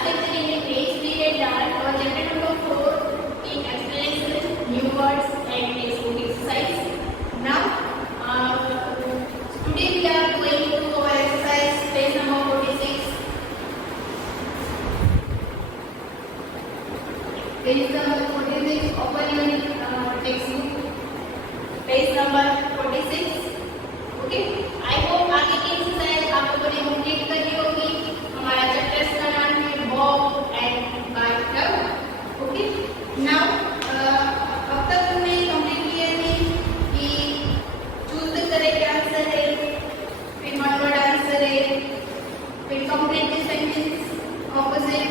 last lecture in the page we had done for chapter number 4 in explanation, new words and textbook exercise. Now, today we are going to our exercise page number 46. Page number 46, open your textbook. Page number 46. Okay, I hope आगे की exercise आप लोगों ने complete कर ली होगी. हमारा chapters का नाम है Bob and bathtub. Okay, now अब तक हमने कंप्लीट किया है कि चूज द करेक्ट आंसर है, फिर वन वर्ड आंसर है, फिर complete the sentence opposite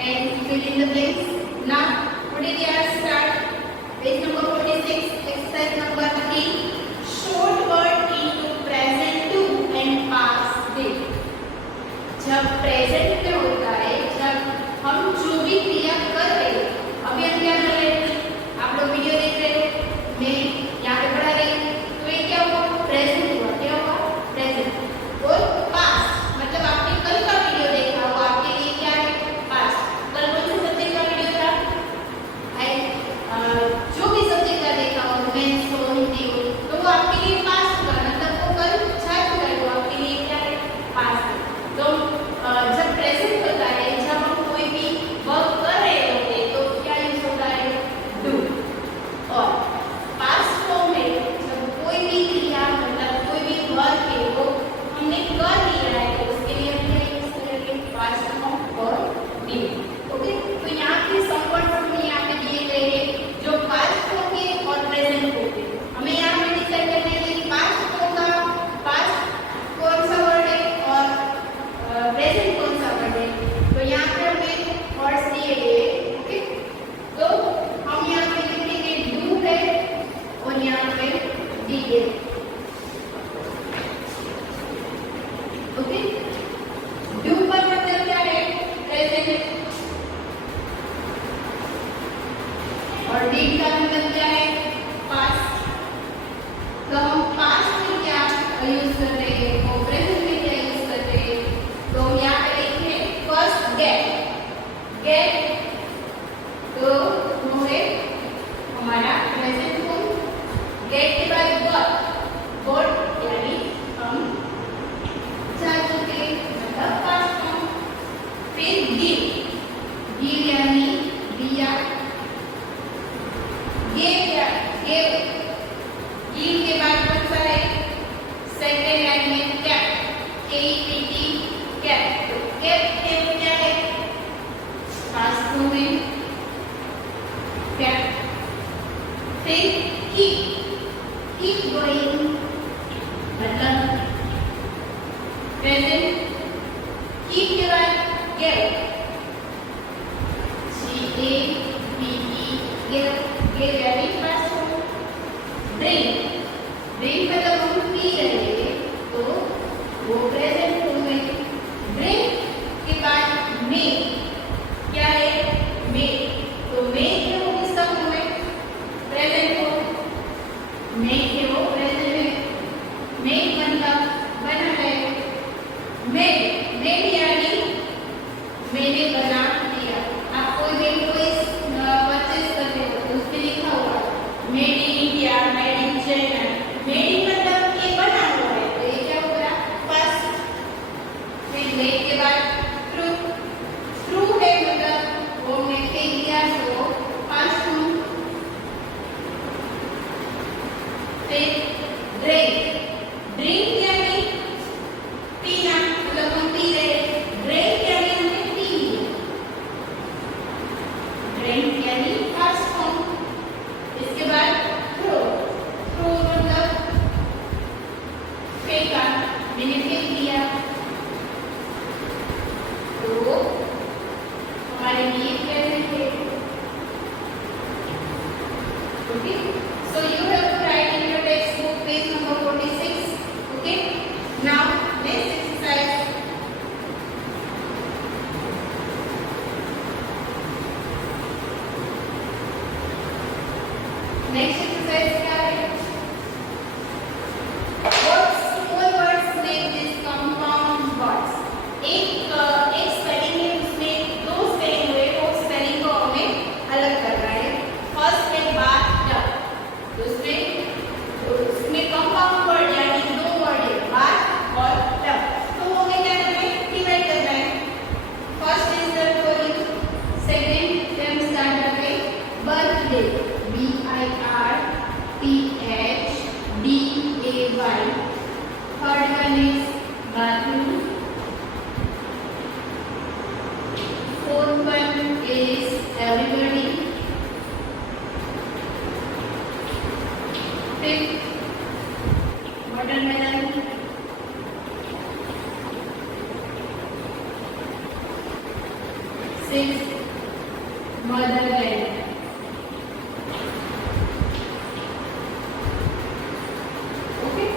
and fill in the blanks. Now today we are start page number 46, exercise number 3. Short word into present to and past tense. जब present में होता है, जब हम जो भी क्रिया कर रहे हैं, अभी हम क्या कर रहे हैं, आप लोग वीडियो देख रहे हो, मैं यहाँ पे पढ़ा रही हूँ, तो ये क्या हुआ, प्रेजेंट हुआ. क्या हुआ, प्रेजेंट. और पास्ट मतलब आपने कल का वीडियो देखा हो, आपके लिए क्या है, पास्ट. कल कौन से सब्जेक्ट का वीडियो था, जो भी सब्जेक्ट का देखा हो, मैथ्स हो, हिंदी हो, तो वो आपके लिए पास्ट होगा. मतलब वो कल छा चुका है, वो आपके लिए क्या है, पास्ट है. तो जब प्रेजेंट होता है, जब हम कोई भी वर्क कर रहे होते हैं, तो क्या यूज होता है, डू. और पास्ट फॉर्म में जब कोई भी क्रिया मतलब कोई भी वर्क है वो हमने कर लिया है, तो उसके लिए हम क्या यूज करेंगे, पास्ट फॉर्म और डिड. ओके, तो यहाँ पे सम वर्ड्स हमें यहाँ पे दिए गए हैं जो पास्ट फॉर्म के और प्रेजेंट फॉर्म के. हमें यहाँ पे डिसाइड करना है कि पास्ट फॉर्म का पास्ट कौन सा वर्ड है और प्रेजेंट कौन सा वर्ड है. तो यहाँ पे हमें वर्ड्स दिए गए. ओके, तो हम यहाँ पे लिखेंगे डू है और यहाँ पे डिड है. ओके, डू का मतलब क्या है, प्रेजेंट, और डिड का मतलब क्या है, पास्ट. तो हम पास्ट में क्या यूज कर रहे हैं और प्रेजेंट में क्या यूज कर रहे हैं. तो हम यहाँ पे लिखे फर्स्ट गेट. गेट तो वो है हमारा प्रेजेंट फॉर्म. गेट के बाद गॉट. गॉट यानी हम जा चुके मतलब पास्ट फॉर्म. फिर गिव. गिव यानी दिया. गिव क्या, गिव. गिव के बाद कौन सा है, सेकंड लाइन में कैप. KEPT cap. तो कैप के क्या है, पास्ट फॉर्म में कैप. फिर कीप. कीप गोइंग मतलब प्रेजेंट. कीप के बाद गिव. GAVE give. गिव यानी पास्ट फॉर्म. ड्रिंक. ड्रिंक मतलब हम पी रहे हैं, तो वो प्रेजेंट फॉर्म में. ड्रिंक के बाद मेक. क्या है, मेक. तो मेक है वो किसका फॉर्म है, प्रेजेंट फॉर्म. मेक है वो प्रेजेंट है. मेक मतलब बना है. मेड. मेड यानी मैंने बना दिया. आप कोई भी कोई परचेज करते हो तो उसमें लिखा हुआ made in India, made in China. Made in मतलब ये बना हुआ है, तो ये क्या होगा, पास्ट. फिर मेड के बाद थ्रू. थ्रू है मतलब वो मैं फेंक दिया, तो पास्ट हूँ. फिर ड्रिंक. ड्रिंक यानी पीना, मतलब हम पी रहे. ड्रिंक यानी हमने पी लिया. ड्रिंक यानी पास्ट फॉर्म. इसके बाद थ्रो. थ्रो मतलब फेंका, मैंने फेंक दिया, तो हमारे लिए प्रेजेंट है. Okay, so you have to write in your text book page number 46. Okay, white. Third one is bathroom. Fourth one is everybody. Fifth, watermelon. Sixth, motherland. Okay,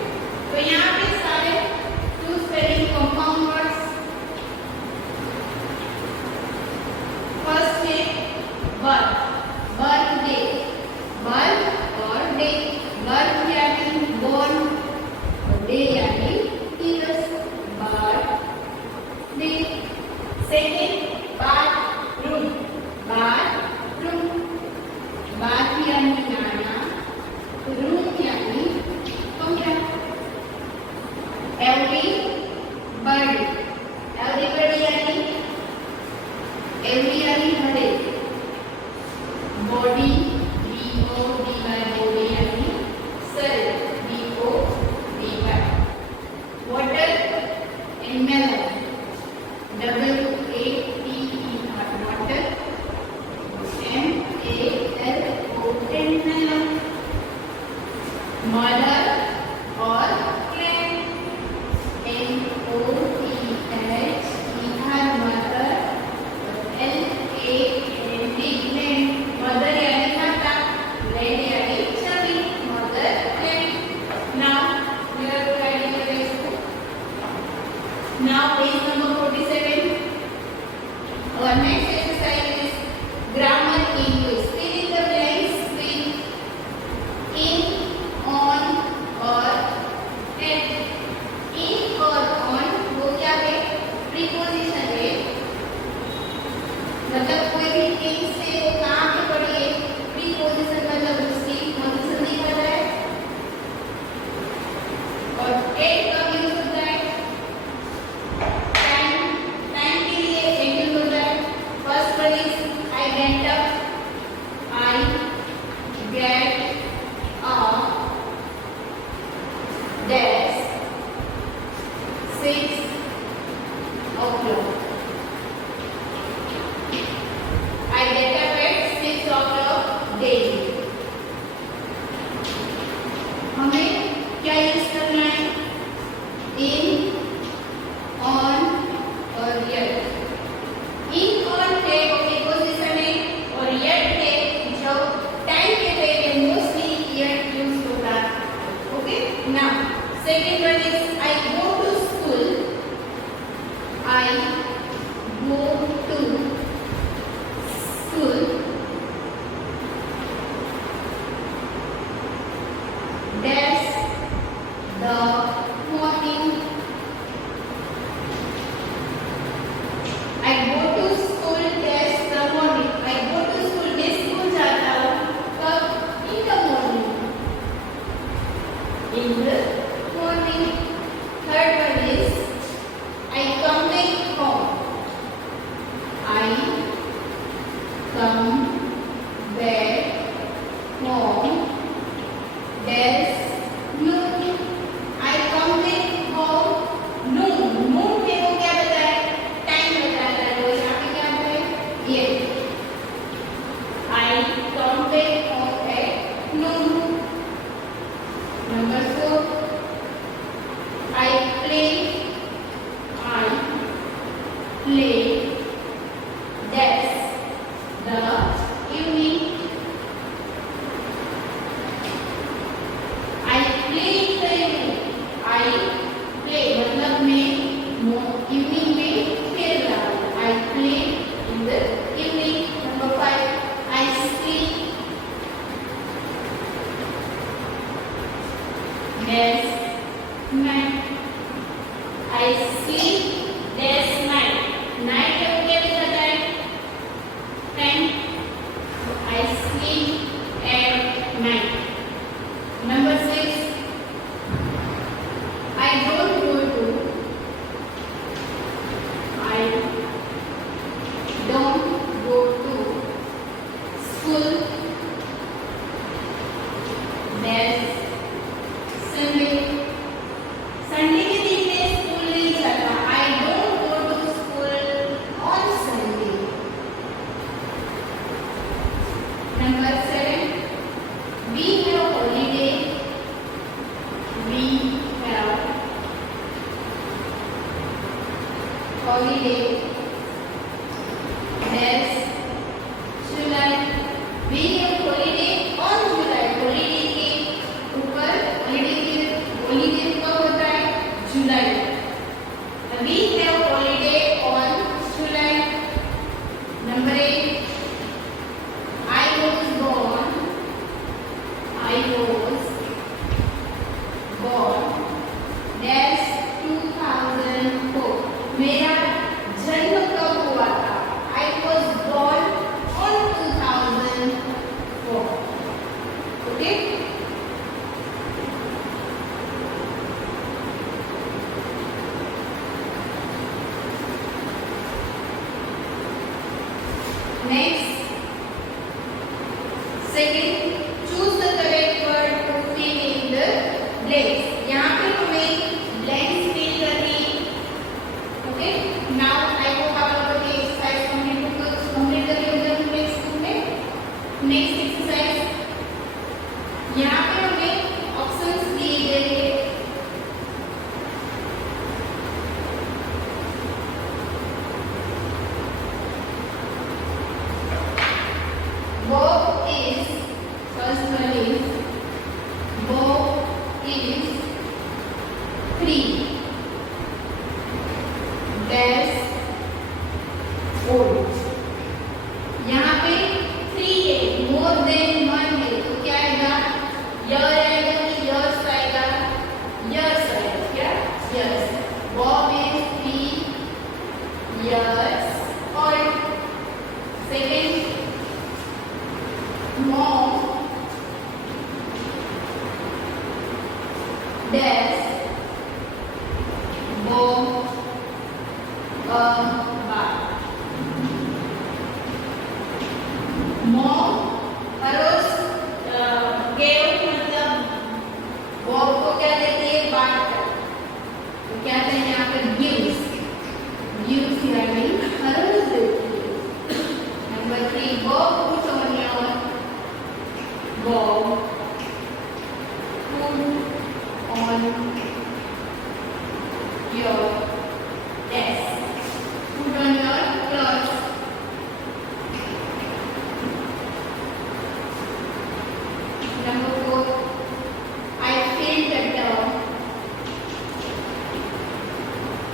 तो यहाँ पे सारे two spelling compound words. First है birth. Birthday. Birth और day. Birth यानी born और day यानी years. Birthday. Second bathroom. bathroom. bath यानी नहाना. room यानी कमरा. everybody. everybody यानी every यानी हर एक. body. B-O-D-Y. body यानी शरीर. B-O-D-Y. water and melon. W-A-T-E-R. water. M-A-L-O-N. melon. mother और plant. M-O-T-H-E-R. mother. L-A-N-D. plant. mother यानी माता. plant यानी छवि. mother plant. Now we are writing the textbook. Now page number 47. Our next exercise is grammar in use. Fill in the blanks with in, on or at. In और on वो क्या है? Preposition है. मतलब कोई भी thing से वो कहाँ पे पड़ी है? प्रीपोजिशन मतलब उसकी पोजीशन दिखा जाए. और at कब यूज होता है? टाइम. टाइम के लिए at यूज होता है. First one is I get up. I get up. That's 6 o'clock. I get up at 6 o'clock daily. हमें क्या यूज करना है? In, on और yet. In on है वो प्रीपोजिशन है और yet है जो टाइम के लिए मोस्टली yet यूज होता है. Okay. Now second one is I go to school. I go to school. That's the morning. I go to school. That's the morning. I go to school. मैं school जाता हूँ कब? In the morning. In the morning. Third one is I come back home. I come back home. There's noon. I come back home noon. Noon में वो क्या बताता है? Time बताता है. वो यहाँ पे क्या है? ये. I come back home at noon. Number 4. I play. I play. That's the evening. I play in the evening. I play मतलब मैं evening में खेल रहा हूँ. I play in the evening. Number 5. I sleep. That's night. I sleep. That's night. Night है वो क्या बताता है? Time. I sleep at night. Number 6. I don't go to. I don't go to school. That's Sunday. holiday dash July. We have holiday on July. holiday के ऊपर holiday कब होता है? जुलाई. We have holiday on July. Number 8. I was born dash 2004. मेरा जन्म कब हुआ था? I was born on 2004. Okay? Next, second, choose the correct word to fill in the blanks. यहाँ पे हमें blanks fill करनी. Okay? Now I hope आप लोगों ने exercise complete कर लिया होगा next book में. Next exercise, यहाँ पे हमें options दिए गए हैं. Bob is, first one is, Bob is 3 dash old. यहाँ पे 3 है, more than 1 है, तो क्या आएगा? year आएगा कि years आएगा? years आएगा. क्या? years. Bob is 3 years old. Second, Mom dash Bob a bath. Mom her rose gave मतलब Bob को क्या देती है? बात कर. तो क्या कहेंगे यहाँ पे? gives. gives यानी हर रोज देती है. Number 3, Bob puts on your Bob put on your desk. Put on your clothes. Number 4, I fill the tub.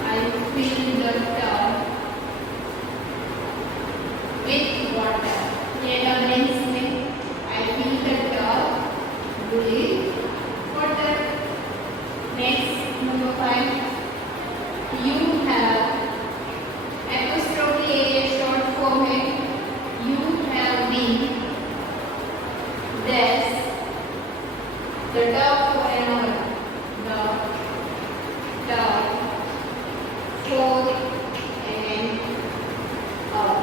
I fill the tub with water. ये blanks में I fill the tub with water. Next, number 5. You have apostrophe a short form है. You have been dash the tub for an hour. The tub for an hour.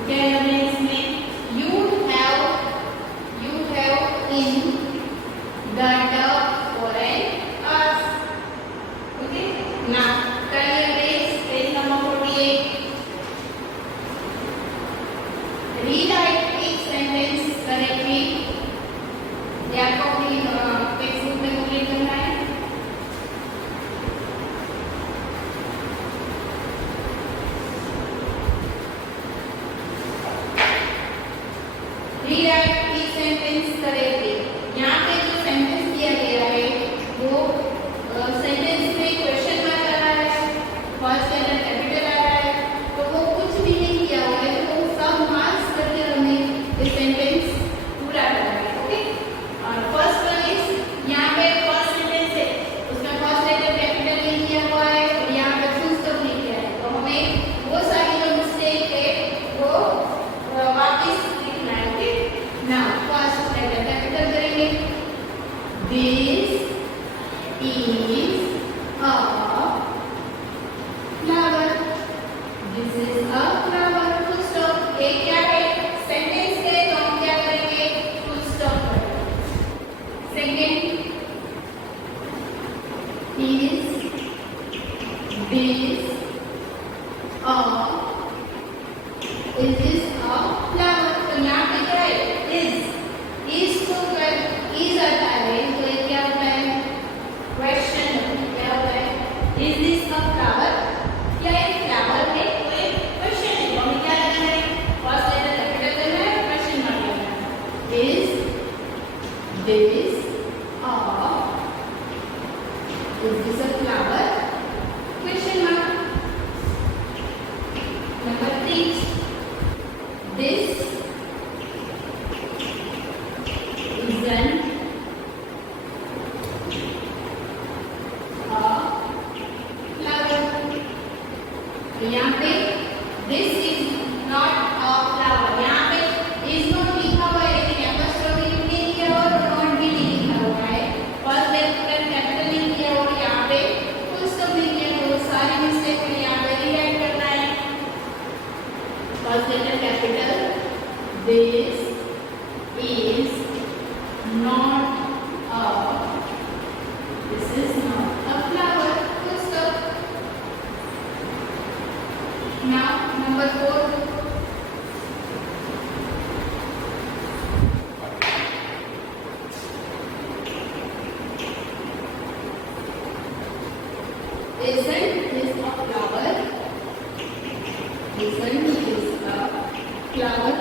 Okay, next में you have in the tub for an hour. Okay, now turn your page number 48. Rewrite each sentence correctly. ये आपको अपनी text book में complete करना है. Rewrite each sentence correctly. यहाँ पे जो सेंटेंस दिया गया है वो सेंटेंस में क्वेश्चन मार्क आ रहा है, फर्स्ट लेटर कैपिटल आ रहा है, तो वो कुछ भी नहीं किया हुआ है, तो वो सब मार्क्स करके हमें ये सेंटेंस पूरा करना है. ओके, और फर्स्ट वन इज, यहाँ पे फर्स्ट सेंटेंस है, उसमें फर्स्ट लेटर कैपिटल नहीं किया हुआ है और यहाँ पे फुल स्टॉप नहीं किया है, तो हमें वो सारी जो मिस्टेक है वो वापस लिखना है. Okay, now first letter capital करेंगे. This is a flower. This is a flower. Full stop. ये क्या है? सेंटेंस है, तो हम क्या करेंगे? फुल स्टॉप करेंगे. Second, is this a, is this a flower? तो यहाँ पे क्या है? is को is आता है, तो ये क्या होता है? क्वेश्चन क्या होता है? Is this a flower? क्या एक flower Is this a flower? Question mark. Number 3. This isn't यहाँ पे this is not a flower, यहाँ पे is not लिखा हुआ है लेकिन apostrophe नहीं लिखा हुआ और not भी नहीं लिखा हुआ है। फर्स्ट लेटर कैपिटल नहीं लिखा हुआ, यहाँ पे फुल स्टॉप नहीं लिखा हुआ, सारी मिस्टेक में यहाँ पे रीराइट करना है। First letter capital, this is not a, this is not a flower, full stop. Now, number 4. Isn't this a flower? Isn't this a flower?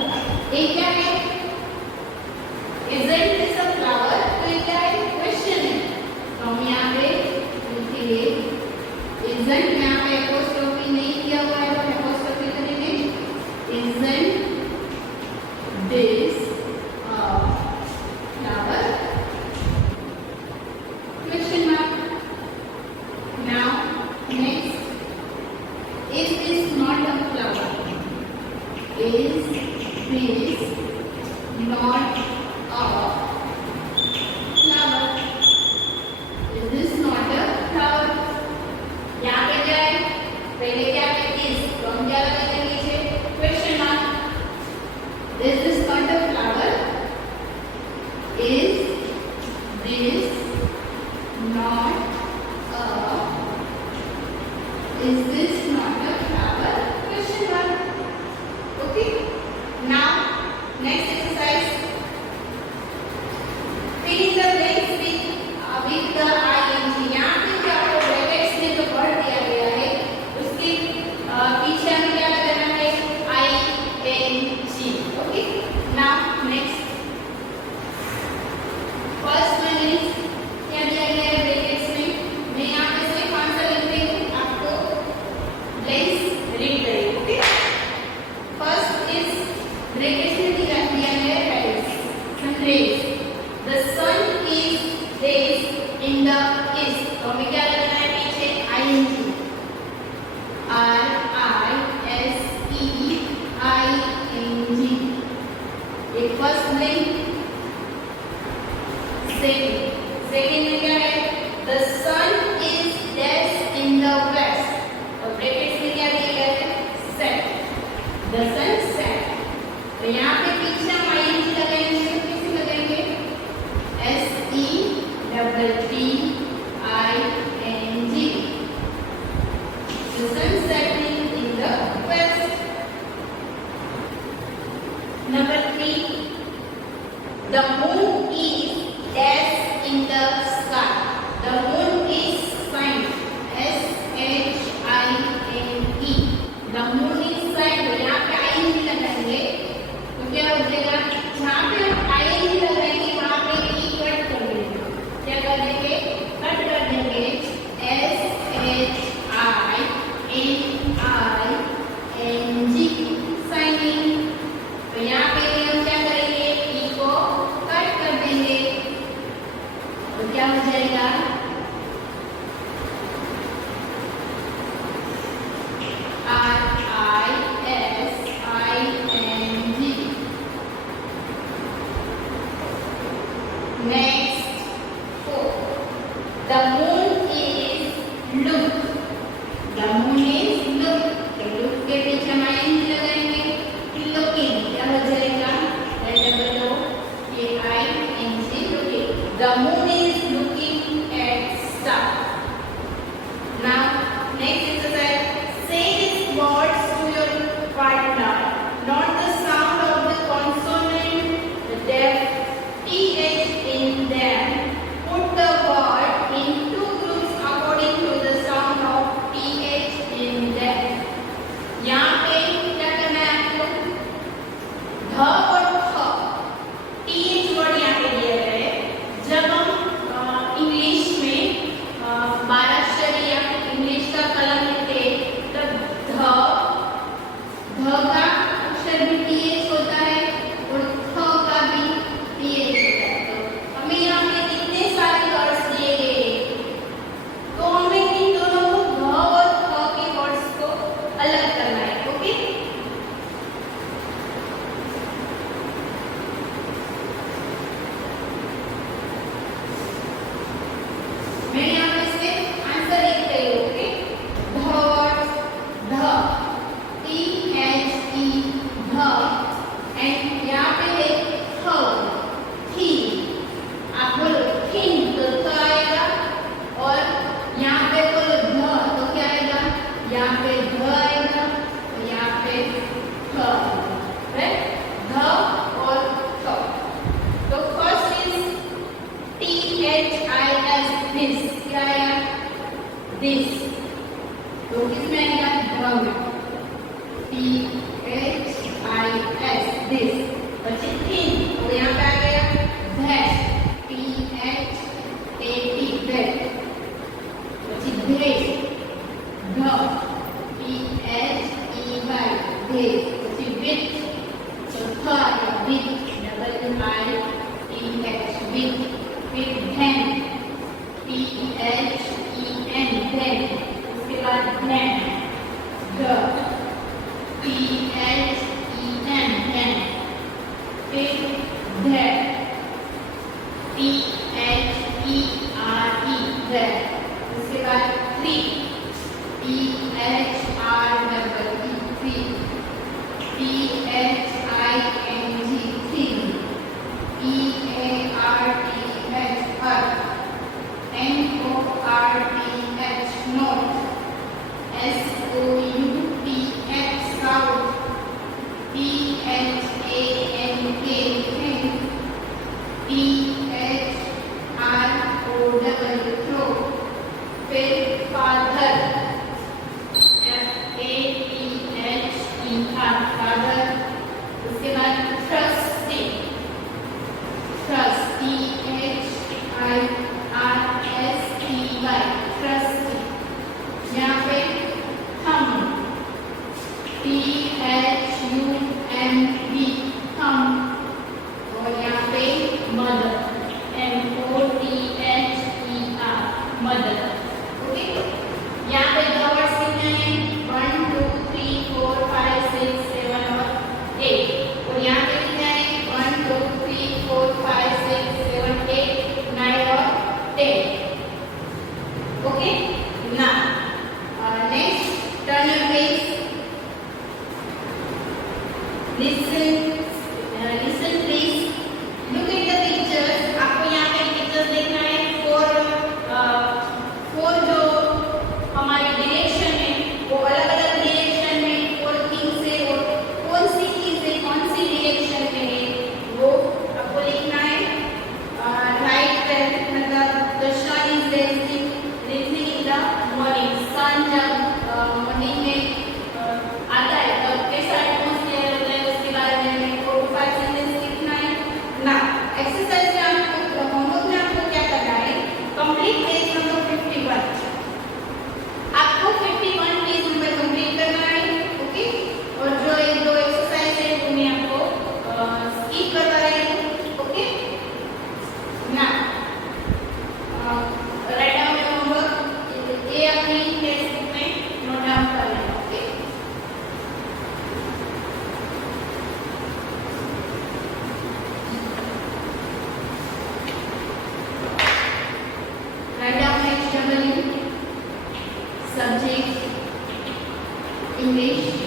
ये क्या है? Isn't this a flower? तो ये क्या है? Question है। तो हम यहाँ पे लिखेंगे isn't, यहाँ पे apostrophe नहीं किया हुआ है तो apostrophe करेंगे isn't this a flower? Question mark. Now next, is this not a flower? Is this not a flower? Is this not a flower? यहाँ पे क्या है? पहले क्या है? is, तो हम क्या लगाएंगे नीचे? Question mark. Is this not a flower? Is this not a, is this not a flower? Question mark. Okay. Now next exercise. Fill in the blanks with the ing. यहाँ पे क्या आपको ब्रैकेट्स में जो वर्ड दिया गया है उसके पीछे हमें क्या लगाना है? ing. Okay. Now next. First one is क्या दिया गया है ब्रैकेट्स में? मैं यहाँ पे सिर्फ आंसर लिख रही हूँ, आपको ब्लैंक्स रीड करिए। ओके। फर्स्ट इज ब्रैकेट्स में दिया गया है rays. Rays. The sun is rays in the east. तो हमें क्या लगाना है पीछे? ing. RISEING. एक फर्स्ट ब्लैंक। सेकंड में क्या है? The sun is dash in the west. और ब्रैकेट्स में क्या दिया गया है? Set. The sun set. तो यहाँ पे पीछे हम ing लगाएंगे, कैसे लगाएंगे? SETTING. The sun setting in the west. Number 3. The moon is dash in the sky. The moon is shine. SHINE. The moon is shine. तो यहाँ पे ing लगाएंगे तो क्या हो जाएगा? जहाँ पे हम ing लगाएंगे वहाँ पे e कट कर देंगे। क्या कर देंगे? कट कर देंगे। SHINING. shining. तो यहाँ पे हम क्या करेंगे? e को कट कर देंगे तो क्या हो जाएगा? RISING. Next, 4. The moon is look. The moon is look. तो look के पीछे हम ing लगाएंगे। Looking क्या हो जाएगा? LOOKING. The moon is looking at star. Now next exercise. Say these words to your partner. Not the sound of the consonant, the deaf th in them. Put the word in two groups according to the sound of th in them. यहाँ पे this. तो किसमें आएगा? ध में. THIS this. પછી thin. तो यहाँ पे आ गया that. THAT that. પછી they. ध. THEY they. પછી with. तो th आएगा with. WITH with. with then. THEN then. उसके बाद then. the. THEN then. फिर there. THERE there. उसके बाद three. THREE three. THING thin. EARTH earth. NORTH north. SOUTH south. THANK THROW throw. फिर father. FATHE father. उसके बाद trusty. trust. THIRSTY trusty. यहाँ पे thumb. THUMB thumb. और यहाँ पे mother. MOTHER mother. ओके. यहाँ पे the words कितने हैं? 1 2 3 4 5 6 7 और 8. और यहाँ पे कितने हैं? 1 2 3 4 5 6 7 8 9 और 10. Okay. Now next, turn your face. Listen please. Look at the pictures. आपको यहाँ पे pictures देखना है. फोर जो हमारी डायरेक्शन है वो अलग अलग डायरेक्शन में फोर थिंग्स है. और कौन सी चीज है कौन सी डायरेक्शन में है वो आपको लिखना है. राइट मतलब the sun is rising in the morning. sun जब मॉर्निंग में आता है तब कैसा एटमॉस्फेयर होता है उसके बारे में 4 to 5 सेंटेंस लिखना है ना. एक्सरसाइज में आपको होमवर्क में आपको क्या करना है? Complete page number 51. आपको 51 पेज नंबर कंप्लीट करना है. ओके. और जो एक दो एक्सरसाइज है वो मैं आपको स्किप करवा रही हूँ. ओके. ना राइट डाउन योर होमवर्क. ये अपनी टेक्स्ट बुक में नोट डाउन कर लेना. Okay. Write down HW. Subject English.